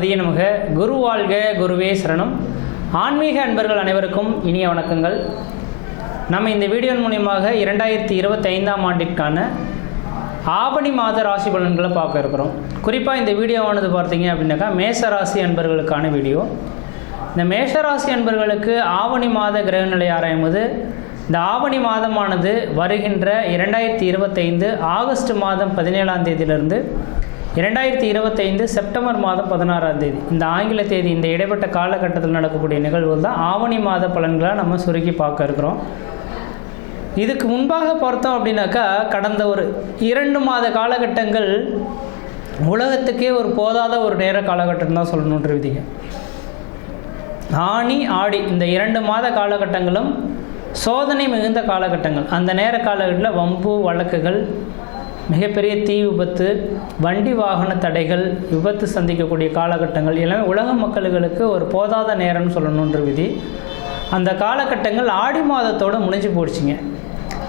கணபதியே நமக. குரு வாழ்க, குருவே சரணம். ஆன்மீக அன்பர்கள் அனைவருக்கும் இனிய வணக்கங்கள். நம்ம இந்த வீடியோ மூலியமாக 2025ஆம் ஆண்டிற்கான ஆவணி மாத ராசி பலன்களை பார்க்க இருக்கிறோம். குறிப்பாக இந்த வீடியோவானது பார்த்தீங்க அப்படின்னாக்கா மேஷராசி அன்பர்களுக்கான வீடியோ. இந்த மேஷராசி அன்பர்களுக்கு ஆவணி மாத கிரகநிலை ஆராயும்போது இந்த ஆவணி மாதமானது வருகின்ற 2025 ஆகஸ்ட் மாதம் 17ஆம் தேதியிலிருந்து 2025 செப்டம்பர் மாதம் 16ஆம் தேதி, இந்த ஆங்கில தேதி, இந்த இடைப்பட்ட காலகட்டத்தில் நடக்கக்கூடிய நிகழ்வுகள் தான் ஆவணி மாத பலன்களை நம்ம சுருக்கி பார்க்க இருக்கிறோம். இதுக்கு முன்பாக பார்த்தோம் அப்படின்னாக்கா கடந்த ஒரு 2 மாத காலகட்டங்கள் உலகத்துக்கே ஒரு போதாத ஒரு நேர காலகட்டம் தான் சொல்லணுன்ற விதிங்க. ஆனி ஆடி இந்த 2 மாத காலகட்டங்களும் சோதனை மிகுந்த காலகட்டங்கள். அந்த நேர காலகட்டத்தில் வம்பு வழக்குகள், மிகப்பெரிய தீ விபத்து, வண்டி வாகன தடைகள், விபத்து சந்திக்கக்கூடிய காலகட்டங்கள் எல்லாமே உலக மக்களுக்கு ஒரு போதாத நேரம்னு சொல்லணுன்ற விதி. அந்த காலகட்டங்கள் ஆடி மாதத்தோடு முடிஞ்சு போயிடுச்சிங்க.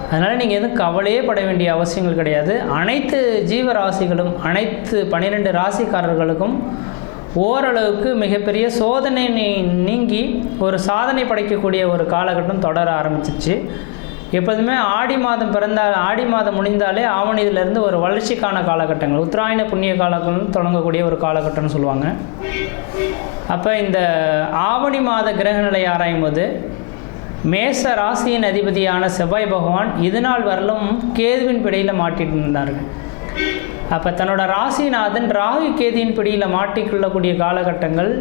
அதனால் நீங்கள் எதுவும் கவலையே பட வேண்டிய அவசியங்கள் கிடையாது. அனைத்து ஜீவராசிகளும், அனைத்து 12 ராசிக்காரர்களுக்கும் ஓரளவுக்கு மிகப்பெரிய சோதனை நீங்கி ஒரு சாதனை படைக்கக்கூடிய ஒரு காலகட்டம் தொடர ஆரம்பிச்சிச்சு. எப்போதுமே ஆடி மாதம் பிறந்தால், ஆடி மாதம் முடிந்தாலே ஆவணியிலிருந்து ஒரு வளர்ச்சிக்கான காலகட்டங்கள், உத்தராயண புண்ணிய காலகட்டம் தொடங்கக்கூடிய ஒரு காலகட்டம்னு சொல்லுவாங்க. அப்போ இந்த ஆவணி மாத கிரகநிலை ஆராயும் போது மேச ராசியின் அதிபதியான செவ்வாய் பகவான் இதுநாள் வரலும் கேதுவின் பிடியில் மாட்டிட்டு இருந்தார்கள். அப்போ தன்னோட ராசிநாதன் ராகு கேதியின் பிடியில் மாட்டிக்கொள்ளக்கூடிய காலகட்டங்கள்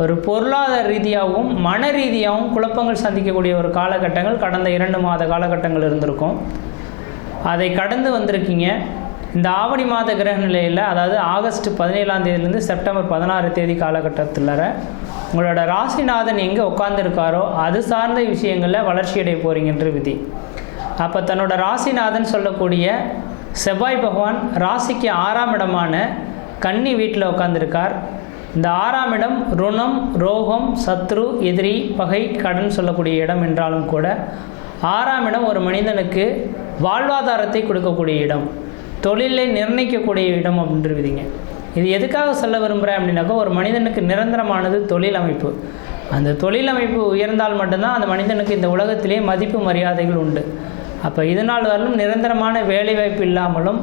ஒரு பொருளாதார ரீதியாகவும் மன ரீதியாகவும் குழப்பங்கள் சந்திக்கக்கூடிய ஒரு காலகட்டங்கள் கடந்த 2 மாத காலகட்டங்கள் இருந்திருக்கும். அதை கடந்து வந்திருக்கீங்க. இந்த ஆவணி மாத கிரக நிலையில், அதாவது ஆகஸ்ட் 17ஆம் தேதியிலேருந்து செப்டம்பர் 16 தேதி காலகட்டத்தில் உங்களோட ராசிநாதன் எங்கே உட்காந்துருக்காரோ அது சார்ந்த விஷயங்களில் வளர்ச்சியடைய போகிறீங்கன்ற விதி. அப்போ தன்னோட ராசிநாதன் சொல்லக்கூடிய செவ்வாய் பகவான் ராசிக்கு 6ஆம் இடமான கன்னி வீட்டில் உட்காந்துருக்கார். இந்த 6ஆம் இடம் ருணம், ரோகம், சத்ரு, எதிரி, பகை, கடன் சொல்லக்கூடிய இடம் என்றாலும் கூட 6ஆம் இடம் ஒரு மனிதனுக்கு வாழ்வாதாரத்தை கொடுக்கக்கூடிய இடம், தொழிலை நிர்ணயிக்கக்கூடிய இடம் அப்படின்ற விதிங்க. இது எதுக்காக சொல்ல விரும்புகிறேன் அப்படின்னாக்கா, ஒரு மனிதனுக்கு நிரந்தரமானது தொழில் அமைப்பு. அந்த தொழில் அமைப்பு உயர்ந்தால் மட்டும்தான் அந்த மனிதனுக்கு இந்த உலகத்திலே மதிப்பு மரியாதைகள் உண்டு. அப்போ இதனால் வரலும் நிரந்தரமான வேலைவாய்ப்பு இல்லாமலும்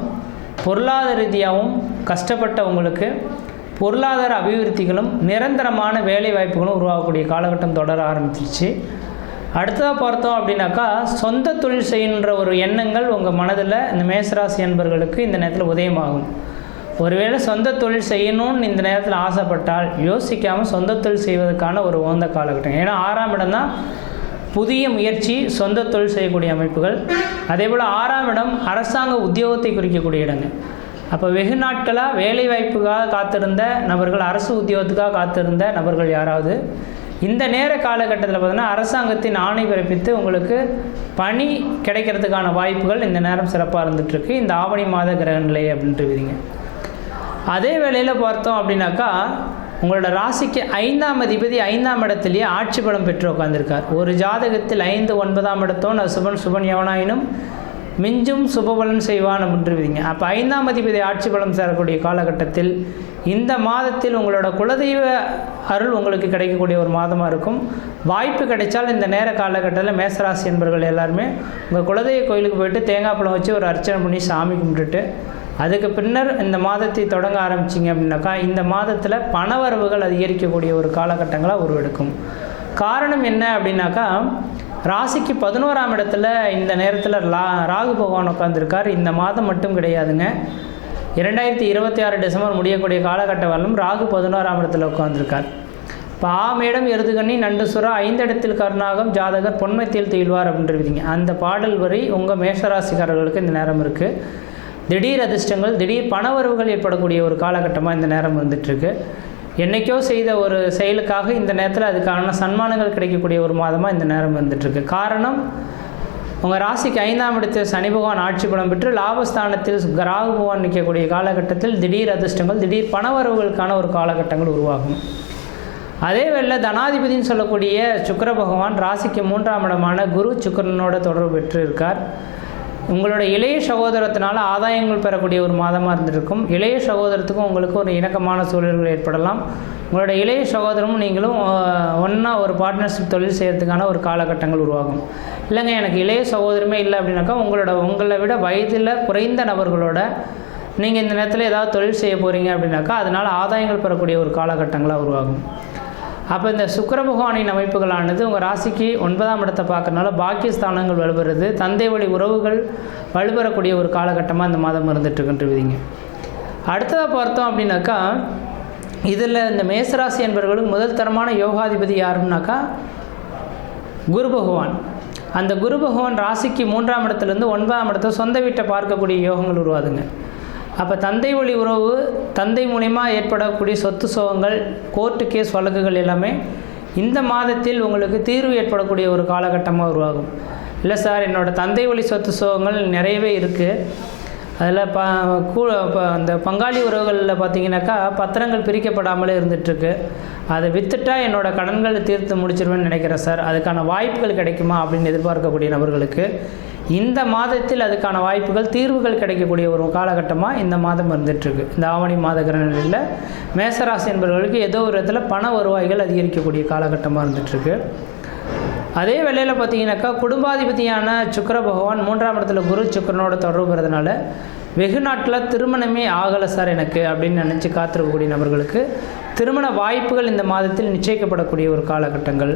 பொருளாதார ரீதியாகவும் கஷ்டப்பட்டவங்களுக்கு பொருளாதார அபிவிருத்திகளும் நிரந்தரமான வேலை வாய்ப்புகளும் உருவாகக்கூடிய காலகட்டம் தொடர ஆரம்பிச்சிருச்சு. அடுத்ததாக பார்த்தோம் அப்படின்னாக்கா, சொந்த தொழில் செய்கின்ற ஒரு எண்ணங்கள் உங்கள் மனதில் இந்த மேசராசி என்பவர்களுக்கு இந்த நேரத்தில் உதயமாகும். ஒருவேளை சொந்த தொழில் செய்யணும்னு இந்த நேரத்தில் ஆசைப்பட்டால் யோசிக்காமல் சொந்த தொழில் செய்வதற்கான ஒரு உகந்த காலகட்டம். ஏன்னா 6ஆம் இடம் தான் புதிய முயற்சி, சொந்த தொழில் செய்யக்கூடிய அமைப்புகள். அதே போல் 6ஆம் இடம் அரசாங்க உத்தியோகத்தை குறிக்கக்கூடிய இடங்க. அப்போ வெகு நாட்களாக வேலை வாய்ப்புக்காக காத்திருந்த நபர்கள், அரசு உத்தியோகத்துக்காக காத்திருந்த நபர்கள் யாராவது இந்த நேர காலகட்டத்தில் பார்த்தீங்கன்னா அரசாங்கத்தின் ஆணை பிறப்பித்து உங்களுக்கு பணி கிடைக்கிறதுக்கான வாய்ப்புகள் இந்த நேரம் சிறப்பாக இருந்துகிட்ருக்கு. இந்த ஆவணி மாத கிரகநிலை அப்படின்ட்டு விதிங்க. அதே வேளையில் பார்த்தோம் அப்படின்னாக்கா, உங்களோட ராசிக்கு 5ஆம் அதிபதி 5ஆம் இடத்துலேயே ஆட்சி பலம் பெற்று உட்காந்துருக்கார். ஒரு ஜாதகத்தில் 5, 9ஆம் இடத்தோன் சுபன் எவனாயினும் மிஞ்சும் சுபபலன் செய்வான் அப்படின்ட்டு விதிங்க. அப்போ 5ஆம் அதிபதி ஆட்சி பலம் சேரக்கூடிய காலகட்டத்தில் இந்த மாதத்தில் உங்களோட குலதெய்வ அருள் உங்களுக்கு கிடைக்கக்கூடிய ஒரு மாதமாக இருக்கும். வாய்ப்பு கிடைச்சால் இந்த நேர காலகட்டத்தில் மேசராசி என்பவர்கள் எல்லாருமே உங்கள் குலதெய்வ கோயிலுக்கு போயிட்டு தேங்காய் பழம் வச்சு ஒரு அர்ச்சனை பண்ணி சாமி கும்பிட்டுட்டு அதுக்கு பின்னர் இந்த மாதத்தை தொடங்க ஆரம்பிச்சிங்க அப்படின்னாக்கா இந்த மாதத்தில் பணவரவுகள் அதிகரிக்கக்கூடிய ஒரு காலகட்டங்களாக உருவெடுக்கும். காரணம் என்ன அப்படின்னாக்கா, ராசிக்கு 11ஆம் இடத்துல இந்த நேரத்தில் ராகு பகவான் உட்காந்துருக்கார். இந்த மாதம் மட்டும் கிடையாதுங்க, 2026 டிசம்பர் முடியக்கூடிய காலகட்டம் வரலும் ராகு 11ஆம் இடத்துல உட்காந்துருக்கார். பாமேடம் எருதுகண்ணி நண்டு சுறா 5 இடத்தில் கருணாகம் ஜாதகர் பொன்மைத்தில் தீழ்வார் அப்படின்ற விதிங்க. அந்த பாடல் வரி உங்கள் மேஷராசிக்காரர்களுக்கு இந்த நேரம் இருக்குது. திடீர் அதிர்ஷ்டங்கள், திடீர் பணவரவுகள் ஏற்படக்கூடிய ஒரு காலகட்டமாக இந்த நேரம் வந்துட்டுருக்கு. என்றைக்கோ செய்த ஒரு செயலுக்காக இந்த நேரத்தில் அதுக்கான சன்மானங்கள் கிடைக்கக்கூடிய ஒரு மாதமாக இந்த நேரம் வந்துட்டுருக்கு. காரணம், உங்கள் ராசிக்கு 5ஆம் இடத்தில் சனி பகவான் ஆட்சி பலம் பெற்று லாபஸ்தானத்தில் ராகு பகவான் நிற்கக்கூடிய காலகட்டத்தில் திடீர் அதிர்ஷ்டங்கள், திடீர் பணவரவுகளுக்கான ஒரு காலகட்டங்கள் உருவாகும். அதே வேளை தனாதிபதினு சொல்லக்கூடிய சுக்கிர பகவான் ராசிக்கு 3ஆம் இடமான குரு சுக்கிரனோட தொடர்பு பெற்று இருக்கார். உங்களோட இளைய சகோதரத்தினால ஆதாயங்கள் பெறக்கூடிய ஒரு மாதமாக இருந்திருக்கும். இளைய சகோதரத்துக்கும் உங்களுக்கு ஒரு இணக்கமான சூழல்கள் ஏற்படலாம். உங்களோட இளைய சகோதரமும் நீங்களும் ஒன்றா ஒரு பார்ட்னர்ஷிப் தொழில் செய்கிறதுக்கான ஒரு காலகட்டங்கள் உருவாகும். இல்லைங்க எனக்கு இளைய சகோதரமே இல்லை அப்படின்னாக்கா உங்களை விட வயதில் குறைந்த நபர்களோட நீங்கள் இந்த நேரத்தில் ஏதாவது தொழில் செய்ய போகிறீங்க அப்படின்னாக்கா அதனால் ஆதாயங்கள் பெறக்கூடிய ஒரு காலகட்டங்களாக உருவாகும். அப்போ இந்த சுக்கிர பகவானின் அமைப்புகளானது உங்கள் ராசிக்கு 9ஆம் இடத்தை பார்க்கறதுனால பாக்கியஸ்தானங்கள் வலுபெறுது, தந்தை வழி உறவுகள் வலுபெறக்கூடிய ஒரு காலகட்டமாக இந்த மாதம் இருந்துட்டுருக்குன்றீங்க. அடுத்ததாக பார்த்தோம் அப்படின்னாக்கா இதில் இந்த மேசராசி என்பவர்களுக்கு முதல் தரமான யோகாதிபதி யாருன்னாக்கா குரு பகவான். அந்த குரு பகவான் ராசிக்கு 3ஆம் இடத்துலேருந்து 9ஆம் இடத்தை சொந்த வீட்டை பார்க்கக்கூடிய யோகங்கள் உருவாதுங்க. அப்போ தந்தை வழி உறவு, தந்தை மூலிமா ஏற்படக்கூடிய சொத்து சோகங்கள், கோர்ட்டு கேஸ் வழக்குகள் எல்லாமே இந்த மாதத்தில் உங்களுக்கு தீர்வு ஏற்படக்கூடிய ஒரு காலகட்டமாக உருவாகும். இல்லை சார் என்னோடய தந்தை வழி சொத்து சோகங்கள் நிறையவே இருக்குது, அதில் அந்த பங்காளி உறவுகளில் பார்த்திங்கனாக்கா பத்திரங்கள் பிரிக்கப்படாமலே இருந்துகிட்ருக்கு, அதை விற்றுட்டா என்னோடய கடன்களை தீர்த்து முடிச்சிருவேன்னு நினைக்கிறேன் சார், அதுக்கான வாய்ப்புகள் கிடைக்குமா அப்படின்னு எதிர்பார்க்கக்கூடிய நபர்களுக்கு இந்த மாதத்தில் அதுக்கான வாய்ப்புகள், தீர்வுகள் கிடைக்கக்கூடிய ஒரு காலகட்டமாக இந்த மாதம் இருந்துகிட்ருக்கு. இந்த ஆவணி மாத கிரகங்களில் மேசராசி என்பவர்களுக்கு ஏதோ ஒரு இடத்துல பண வருவாய்கள் அதிகரிக்கக்கூடிய காலகட்டமாக இருந்துகிட்ருக்கு. அதே வேளையில் பார்த்தீங்கன்னாக்கா குடும்பாதிபதியான சுக்கிர பகவான் 3ஆம் இடத்துல குரு சுக்கிரனோட தொடர்புறதுனால வெகு நாட்டில் திருமணமே ஆகலை சார் எனக்கு அப்படின்னு நினச்சி காத்திருக்கக்கூடிய நபர்களுக்கு திருமண வாய்ப்புகள் இந்த மாதத்தில் நிச்சயிக்கப்படக்கூடிய ஒரு காலகட்டங்கள்.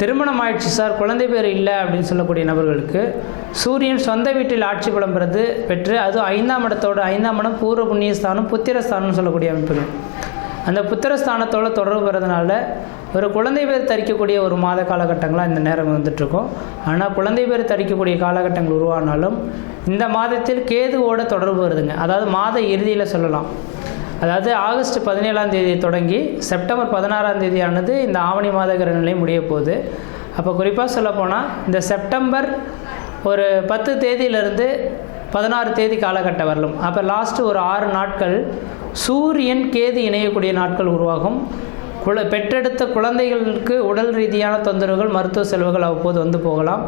திருமணம் ஆயிடுச்சு சார், குழந்தை பேர் இல்லை அப்படின்னு சொல்லக்கூடிய நபர்களுக்கு சூரியன் சொந்த வீட்டில் ஆட்சி பலம் பெற்று அது 5ஆம் இடத்தோட 5ஆம் இடம் பூர்வ புண்ணியஸ்தானம் புத்திரஸ்தானம்னு சொல்லக்கூடிய அமைப்புகள். அந்த புத்திரஸ்தானத்தோடு தொடர்பு பெறதுனால ஒரு குழந்தை பேர் தரிக்கக்கூடிய ஒரு மாத காலகட்டங்களாக இந்த நேரம் வந்துட்டுருக்கோம். ஆனால் குழந்தை பேர் தரிக்கக்கூடிய காலகட்டங்கள் உருவானாலும் இந்த மாதத்தில் கேதுவோட தொடர்பு வருதுங்க. அதாவது மாத இறுதியில் சொல்லலாம், அதாவது ஆகஸ்ட் 17ஆம் தேதி தொடங்கி செப்டம்பர் 16ஆம் தேதியானது இந்த ஆவணி மாத கிரகநிலை முடிய போகுது. அப்போ குறிப்பாக சொல்லப்போனால் இந்த செப்டம்பர் ஒரு 10 தேதியிலிருந்து 16 தேதி காலகட்டம் வரலும். அப்போ லாஸ்ட்டு ஒரு 6 நாட்கள் சூரியன் கேது இணையக்கூடிய நாட்கள் உருவாகும். பெற்றெடுத்த குழந்தைகளுக்கு உடல் ரீதியான தொந்தரவுகள், மருத்துவ செலவுகள் அவ்வப்போது வந்து போகலாம்.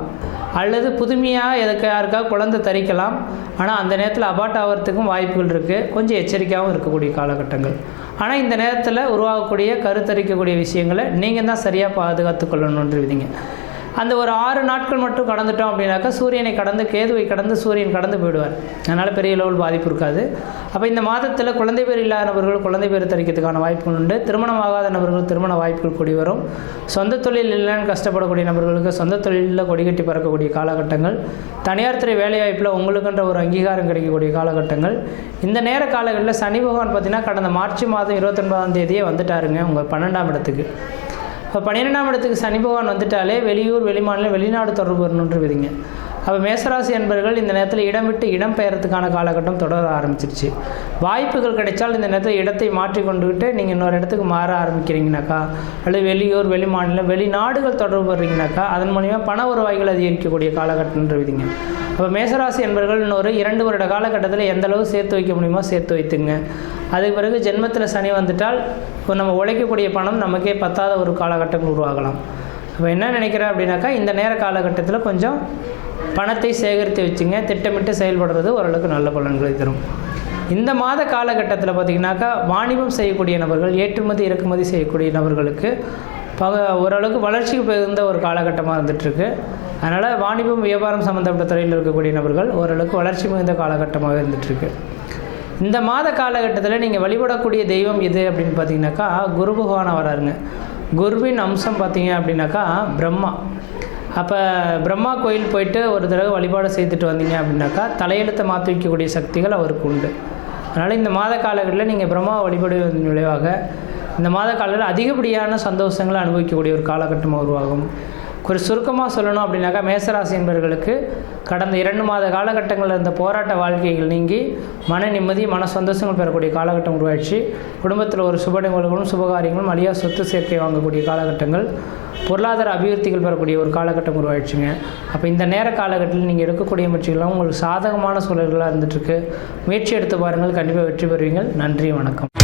அல்லது புதுமையாக யாருக்காக குழந்தை தரிக்கலாம், ஆனால் அந்த நேரத்தில் அபார்ட் ஆகிறதுக்கும் வாய்ப்புகள் இருக்குது. கொஞ்சம் எச்சரிக்கையாகவும் இருக்கக்கூடிய காலகட்டங்கள். ஆனால் இந்த நேரத்தில் உருவாகக்கூடிய கருத்தரிக்கக்கூடிய விஷயங்களை நீங்கள் தான் சரியாக பாதுகாத்து கொள்ளணுன்றீங்க. அந்த ஒரு 6 நாட்கள் மட்டும் கடந்துட்டோம் அப்படின்னாக்கா சூரியனை கடந்து கேதுவை கடந்து சூரியன் கடந்து போயிடுவார். அதனால் பெரிய லெவல் பாதிப்பு இருக்காது. அப்போ இந்த மாதத்தில் குழந்தை பேர் இல்லாத நபர்கள் குழந்தை பேர் தரிக்கிறதுக்கான வாய்ப்புகள் உண்டு. திருமணம் ஆகாத நபர்கள் திருமண வாய்ப்புகள் கூடி வரும். சொந்த தொழில் இல்லைன்னு கஷ்டப்படக்கூடிய நபர்களுக்கு சொந்த தொழிலில் கொடிகட்டி பறக்கக்கூடிய காலகட்டங்கள். தனியார் துறை வேலைவாய்ப்பில் உங்களுக்குன்ற ஒரு அங்கீகாரம் கிடைக்கக்கூடிய காலகட்டங்கள். இந்த நேர காலங்களில் சனி பகவான் பார்த்திங்கன்னா கடந்த மார்ச் மாதம் 29ஆம் தேதியே வந்துட்டாருங்க உங்கள் 12ஆம் இடத்துக்கு. இப்போ 12ஆம் இடத்துக்கு சனி பகவான் வந்துட்டாலே வெளியூர் வெளிமாநிலம் வெளிநாடு தொடர்பு வரணுன்றீங்க. அப்போ மேசராசி என்பவர்கள் இந்த நேரத்தில் இடம் விட்டு இடம் பெயர்றதுக்கான காலகட்டம் தொடர ஆரம்பிச்சிருச்சு. வாய்ப்புகள் கிடைச்சால் இந்த நேரத்தில் இடத்தை மாற்றி கொண்டுக்கிட்டு நீங்கள் இன்னொரு இடத்துக்கு மாற ஆரம்பிக்கிறீங்கனாக்கா, அல்லது வெளியூர் வெளிமாநிலம் வெளிநாடுகள் தொடர்பு வர்றீங்கனாக்கா அதன் மூலிமா பண வருவாய்கள் அதிகரிக்கக்கூடிய காலகட்டம்ன்றீங்க. அப்போ மேசராசி என்பவர்கள் இன்னொரு 2 வருட காலகட்டத்தில் எந்த அளவு சேர்த்து வைக்க முடியுமோ சேர்த்து வைத்துங்க. அதுக்கு பிறகு ஜென்மத்தில் சனி வந்துட்டால் இப்போ நம்ம உழைக்கக்கூடிய பணம் நமக்கே பத்தாத ஒரு காலகட்டங்கள் உருவாகலாம். இப்போ என்ன நினைக்கிறேன் அப்படின்னாக்கா இந்த நேர காலகட்டத்தில் கொஞ்சம் பணத்தை சேகரித்து வச்சுங்க, திட்டமிட்டு செயல்படுறது ஓரளவுக்கு நல்ல பலன்களை தரும். இந்த மாத காலகட்டத்தில் பார்த்திங்கனாக்கா வாணிபம் செய்யக்கூடிய நபர்கள், ஏற்றுமதி இறக்குமதி செய்யக்கூடிய நபர்களுக்கு ஓரளவுக்கு வளர்ச்சிக்கு பெருந்த ஒரு காலகட்டமாக இருந்துகிட்ருக்கு. அதனால் வாணிபம் வியாபாரம் சம்மந்தப்பட்ட துறையில் இருக்கக்கூடிய நபர்கள் ஓரளவுக்கு வளர்ச்சி மிகுந்த காலகட்டமாக இருந்துகிட்ருக்கு. இந்த மாத காலகட்டத்தில் நீங்கள் வழிபடக்கூடிய தெய்வம் எது அப்படின்னு பார்த்தீங்கன்னாக்கா குரு பகவானை வராருங்க. குருவின் அம்சம் பார்த்தீங்க அப்படின்னாக்கா பிரம்மா. அப்போ பிரம்மா கோயில் போயிட்டு ஒரு தடவை வழிபாடு செய்துட்டு வந்தீங்க அப்படின்னாக்கா தலையெழுத்தை மாற்றி வைக்கக்கூடிய சக்திகள் அவருக்கு உண்டு. அதனால் இந்த மாத காலங்களில் நீங்கள் பிரம்மாவை வழிபடுவதன் விளைவாக இந்த மாத காலத்தில் அதிகப்படியான சந்தோஷங்களை அனுபவிக்கக்கூடிய ஒரு காலகட்டமாக உருவாகும். ஒரு சுருக்கமாக சொல்லணும் அப்படின்னாக்கா மேசராசி என்பவர்களுக்கு கடந்த 2 மாத காலகட்டங்களில் இருந்த போராட்ட வாழ்க்கைகள் நீங்கி மன நிம்மதி மன சந்தோஷங்கள் பெறக்கூடிய காலகட்டம் உருவாயிடுச்சு. குடும்பத்தில் ஒரு சுப நிகழ்வுகளும் சுபகாரியங்களும் அழியா சொத்து சேர்க்கை வாங்கக்கூடிய காலகட்டங்கள், பொருளாதார அபிவிருத்திகள் பெறக்கூடிய ஒரு காலகட்டம் உருவாயிடுச்சுங்க. அப்போ இந்த நேர காலகட்டத்தில் நீங்கள் எடுக்கக்கூடிய முயற்சிகள்லாம் உங்களுக்கு சாதகமான சூழல்களாக இருந்துகிட்ருக்கு. முயற்சி எடுத்து பாருங்கள், கண்டிப்பாக வெற்றி பெறுவீங்கள். நன்றி, வணக்கம்.